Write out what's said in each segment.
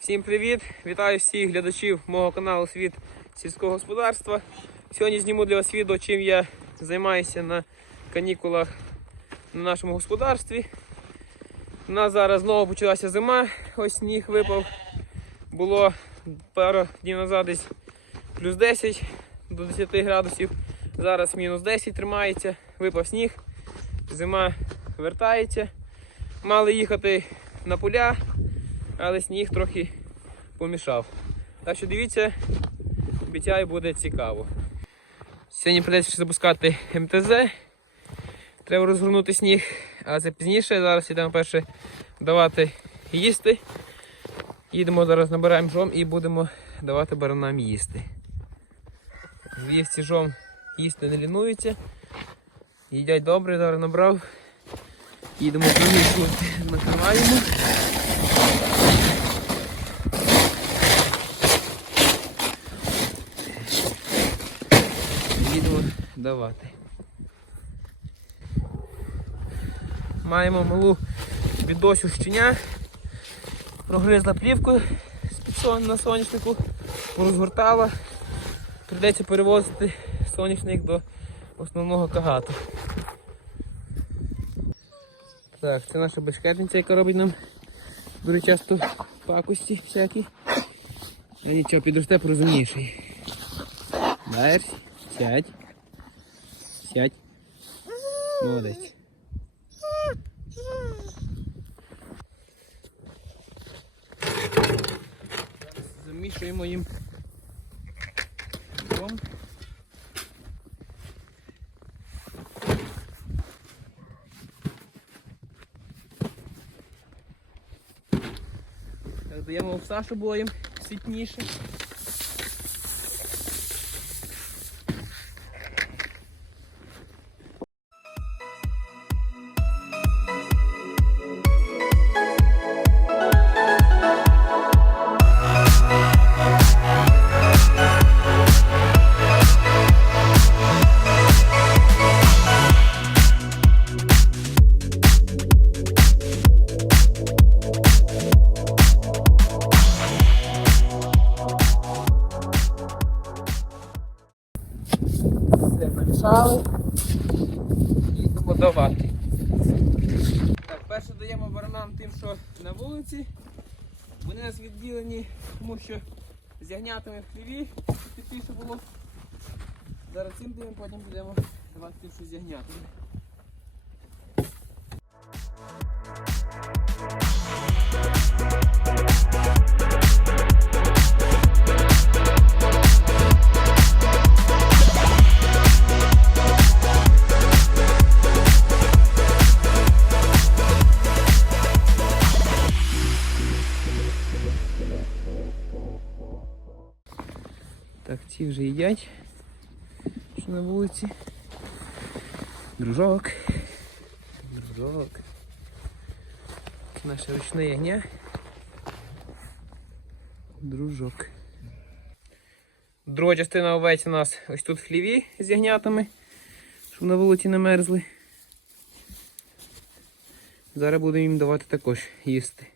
Всім привіт! Вітаю всіх глядачів мого каналу Світ сільського господарства. Сьогодні зніму для вас відео, чим я займаюся на канікулах на нашому господарстві. У нас зараз знову почалася зима, ось сніг випав. Було пару днів назад десь плюс 10 до 10 градусів. Зараз мінус 10 тримається, випав сніг, зима вертається. Мали їхати на поля, але сніг трохи помішав. Так що дивіться, обіцяю, буде цікаво. Сьогодні прийдеться запускати МТЗ. Треба розгорнути сніг, а це пізніше. Зараз йдемо перше давати їсти. Їдемо зараз, набираємо жом і будемо давати баранам їсти. Вівці жом їсти не лінуються. Їдять добре, зараз набрав. Їдемо помішувати, накриваємо. Їдемо давати. Маємо малу бідосю щеня. Прогризла плівку на соняшнику, порозгортала. Прийдеться перевозити соняшник до основного кагату. Так, це наша бешкетниця, яка робить нам дуже часто пакості всякі. Нічого, підросте порозумніший. Даєш? Сядь. Сядь. Молодець. Замішуємо їм. Так, даємо овса, щоб було їм світніше. Все намішали. Їдемо давати. Так, перше даємо баранам тим, що на вулиці. Вони нас відділені, тому що з ягнятами в хліві тепліше було. Зараз цим даємо, потім будемо давати тим, що з ягнятами. Ці вже їдять. Що на вулиці. Дружок. Дружок. Це наше ручне ягня. Дружок. Друга частина овець у нас ось тут в хліві з ягнятами, щоб на вулиці не мерзли. Зараз будемо їм давати також їсти.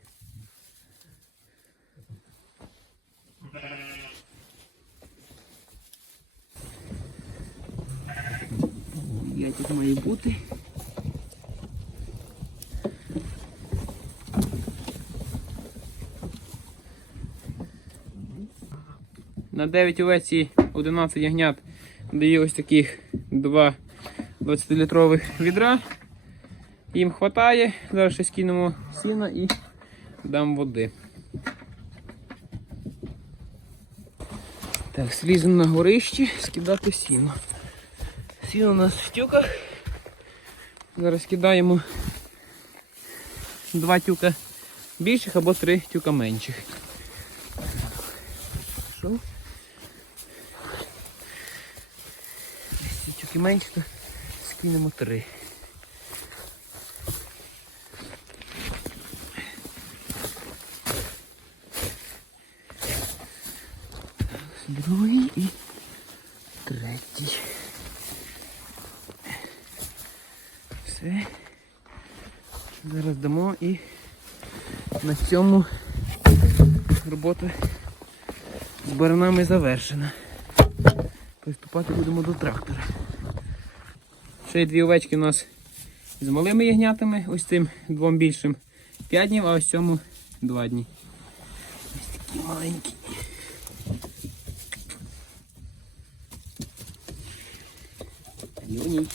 Я тут має бути. На 9 овець і 11 ягнят даю ось таких два 20-літрових відра. Їм вистачає. Зараз ще скинемо сіна і дам води. Так, сліземо на горищі, скидати сіно. Сіно у нас в тюках. Зараз кидаємо два тюка більших або три тюка менших. Що? Ці тюки менші, то скинемо три. Другий і третій. Все. Зараз дамо і на цьому робота з баранами завершена. Приступати будемо до трактора. Ще є дві овечки у нас з малими ягнятами, ось цим двом більшим 5 днів, а ось цьому 2 дні. Ось такі маленькі. Юні.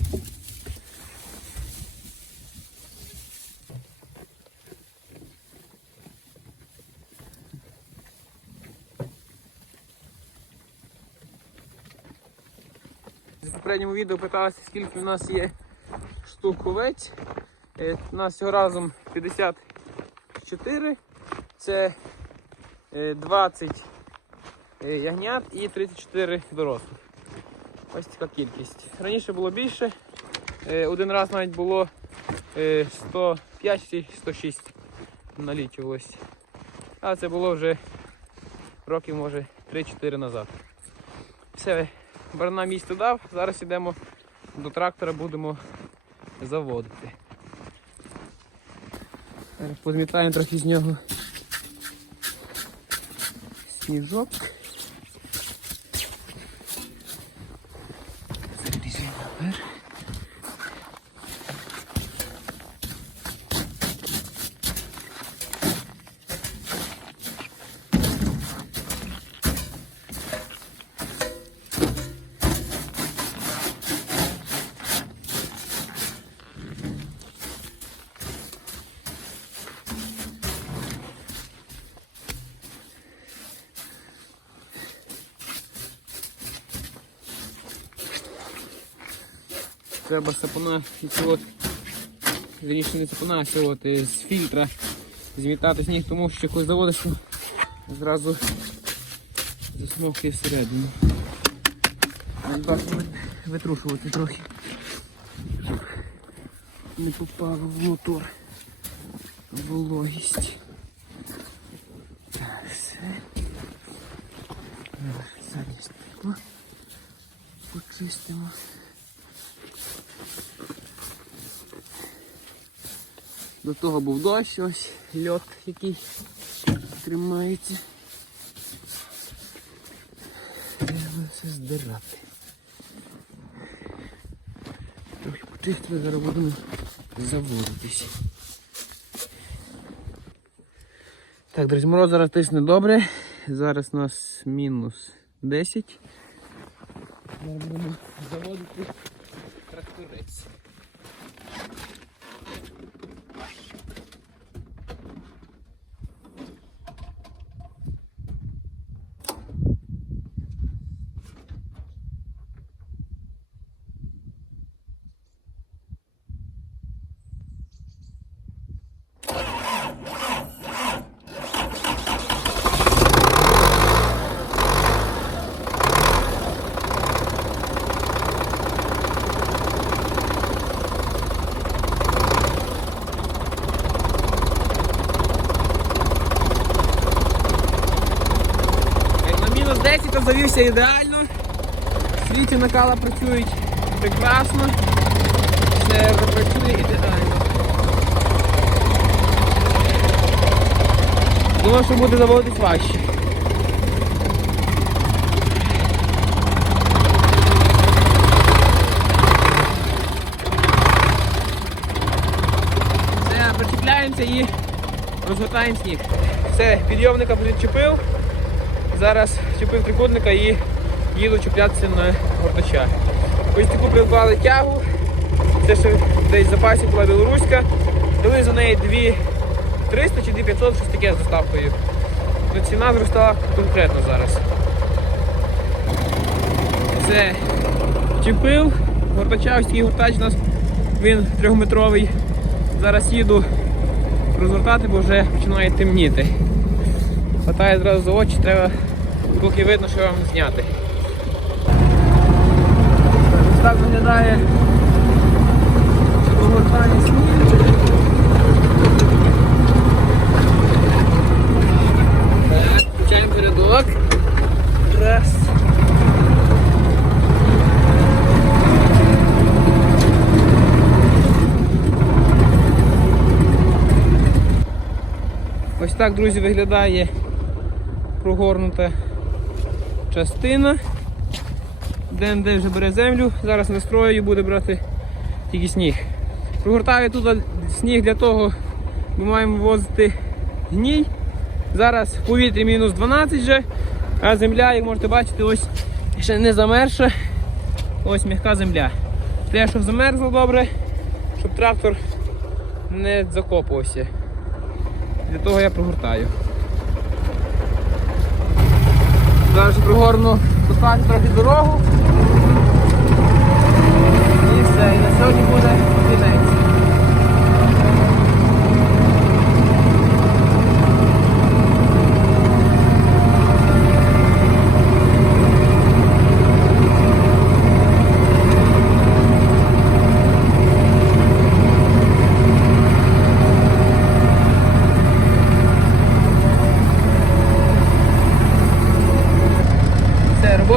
В попередньому відео питалися, скільки в нас є штук овець. Е, У нас цього разом 54. Це е, 20 е, ягнят і 34 дорослих. Ось така кількість. Раніше було більше. Е, Один раз навіть було е, 105 чи 106 налічувалось. А це було вже років, може, 3-4 назад. Все, барана місце дав. Зараз йдемо до трактора, будемо заводити. Позмітаємо трохи з нього сніжок. Треба сапуна і от, вірніше не сапуна, а от з фільтра змітати сніг, тому що коли заводиш, то зразу засмокує всередину. Бачимо витрушувати трохи. Щоб не попало в мотор вологість. Так, все. Зараз почистимо. До того був дощ, ось льот якийсь тримається. Треба все здирати. Трохи почистили, зараз будемо заводитись. Так, друзі, мороз зараз тисне добре. Зараз у нас мінус 10. Зараз будемо заводити тракторець. 10 завівся ідеально. Світі накала працюють прекрасно. Все працює ідеально. Думав, що буде заводитись важче. Все, причіпляємося і розгортаємо сніг. Все, підйомника причепив. Зараз чіпив трикутника і їду чіплятися на гортача. Ось таку придбали тягу. Це ще десь в запасі була білоруська. Дали за неї 2300 чи 2500, щось таке з доставкою. Ну, ціна зростала конкретно зараз. Це чіпив, гортача, ось такий гортач у нас, він трьохметровий. Зараз їду розгортати, бо вже починає темніти. Хватає зразу за очі, треба поки видно, що вам зняти. Ось так виглядає розгортання сніг. Включаємо передок. Ось так, друзі, виглядає прогорнута частина. ДНД вже бере землю, зараз настрою буде брати тільки сніг. Прогортаю тут сніг для того, ми маємо возити гній. Зараз в повітрі мінус 12 вже, а земля, як можете бачити, ось ще не замерша. Ось м'яка земля. Треба, щоб замерзло добре, щоб трактор не закопувався. Для того я прогортаю. Зараз ще прогорну достатньо трохи дорогу. І все, і на сьогодні буде кінець.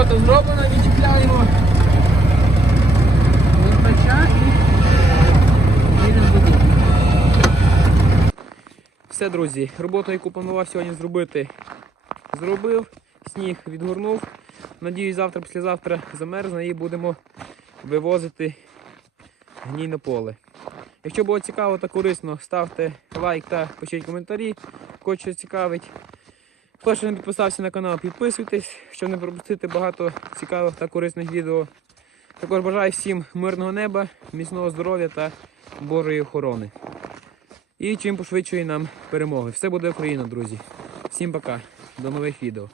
Робота зроблена, відчіпляємо. Вимикача і їдемо. Все, друзі, роботу, яку планував сьогодні зробити, зробив, сніг відгорнув. Надіюсь, завтра, післязавтра замерзне і будемо вивозити гній на поле. Якщо було цікаво та корисно, ставте лайк та пишіть коментарі, кого що цікавить. Хто ще не підписався на канал, підписуйтесь, щоб не пропустити багато цікавих та корисних відео. Також бажаю всім мирного неба, міцного здоров'я та Божої охорони. І чим пошвидшує нам перемоги. Все буде Україна, друзі. Всім пока, до нових відео.